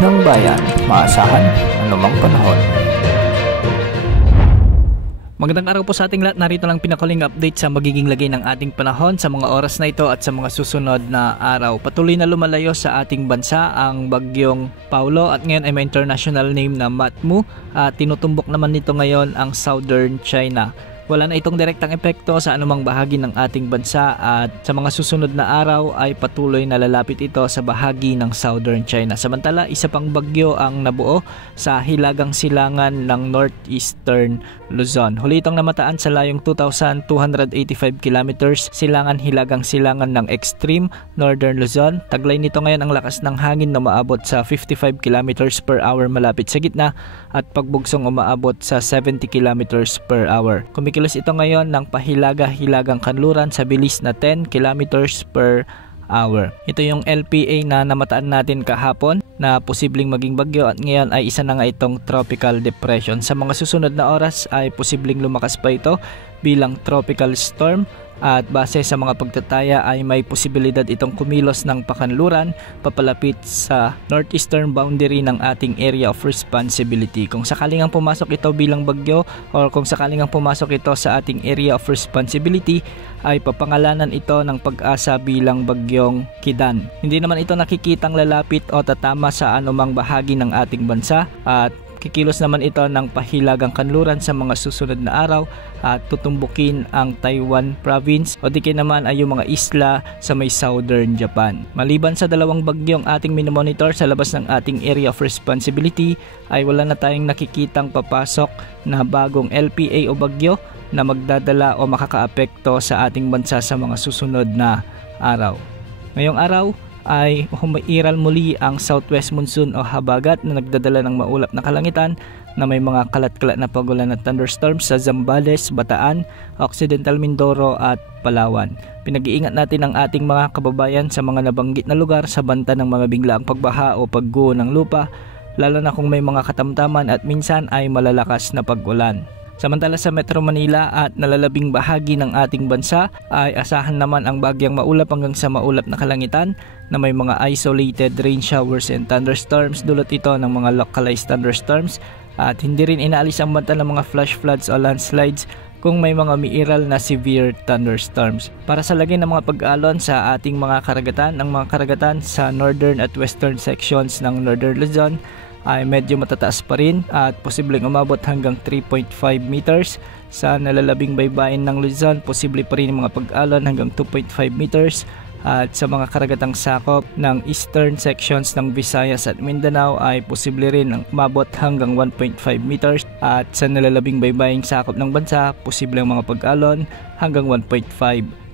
ng bayan, maasahan anumang panahon. Magandang araw po sa ating lahat. Narito lang pinakuling update sa magiging lagay ng ating panahon sa mga oras na ito at sa mga susunod na araw. Patuloy na lumalayo sa ating bansa ang bagyong Paulo at ngayon ay may international name na Matmu at tinutumbok naman nito ngayon ang Southern China. Wala na itong direktang epekto sa anumang bahagi ng ating bansa at sa mga susunod na araw ay patuloy na lalapit ito sa bahagi ng Southern China. Samantala, isa pang bagyo ang nabuo sa hilagang silangan ng Northeastern Luzon. Huli itong namataan sa layong 2,285 kilometers silangan hilagang silangan ng extreme Northern Luzon. Taglay nito ngayon ang lakas ng hangin na umaabot sa 55 kilometers per hour malapit sa gitna at pagbugsong umaabot sa 70 kilometers per hour. Kumikilos ito ngayon ng pahilaga-hilagang kanluran sa bilis na 10 kilometers per hour. Ito yung LPA na namataan natin kahapon na posibleng maging bagyo at ngayon ay isa na nga itong tropical depression. Sa mga susunod na oras ay posibleng lumakas pa ito bilang tropical storm at base sa mga pagtataya ay may posibilidad itong kumilos ng pakanluran papalapit sa northeastern boundary ng ating area of responsibility. Kung sakaling ang pumasok ito bilang bagyo or kung sakaling ang pumasok ito sa ating area of responsibility ay papangalanan ito ng Pag-asa bilang bagyong Kidan. Hindi naman ito nakikitang lalapit o tatama sa anumang bahagi ng ating bansa at kikilos naman ito ng pahilagang kanluran sa mga susunod na araw at tutumbukin ang Taiwan province o di kaya naman ay yung mga isla sa may southern Japan. Maliban sa dalawang bagyong ating minomonitor sa labas ng ating area of responsibility ay wala na tayong nakikitang papasok na bagong LPA o bagyo na magdadala o makakaapekto sa ating bansa sa mga susunod na araw. Ngayong araw ay humairal muli ang southwest monsoon o habagat na nagdadala ng maulap na kalangitan na may mga kalat-kalat na pagulan at thunderstorms sa Zambales, Bataan, Occidental Mindoro at Palawan. Pinag-iingat natin ang ating mga kababayan sa mga nabanggit na lugar sa banta ng mga biglaang pagbaha o pagguho ng lupa, lalo na kung may mga katamtaman at minsan ay malalakas na pag-ulan. Samantala sa Metro Manila at nalalabing bahagi ng ating bansa ay asahan naman ang bagyang maulap hanggang sa maulap na kalangitan na may mga isolated rain showers and thunderstorms. Dulot ito ng mga localized thunderstorms at hindi rin inaalis ang banta ng mga flash floods o landslides kung may mga umiiral na severe thunderstorms. Para sa lagay ng mga pag-alon sa ating mga karagatan, ang mga karagatan sa northern at western sections ng Northern Luzon ay medyo matataas pa rin at posibleng umabot hanggang 3.5 meters. Sa nalalabing baybayin ng Luzon, posible pa rin mga pag-alon hanggang 2.5 meters. At sa mga karagatang sakop ng eastern sections ng Visayas at Mindanao ay posible rin ang umabot hanggang 1.5 meters. At sa nalalabing baybaying sakop ng bansa, posible ang mga pag-alon hanggang 1.5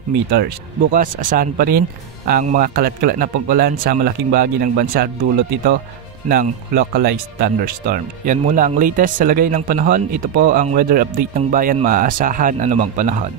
meters. Bukas, asahan pa rin ang mga kalat-kalat na pag-ulan sa malaking bahagi ng bansa, dulot ito ng localized thunderstorm. Yan muna ang latest sa lagay ng panahon. Ito po ang weather update ng bayan, maaasahan anumang panahon.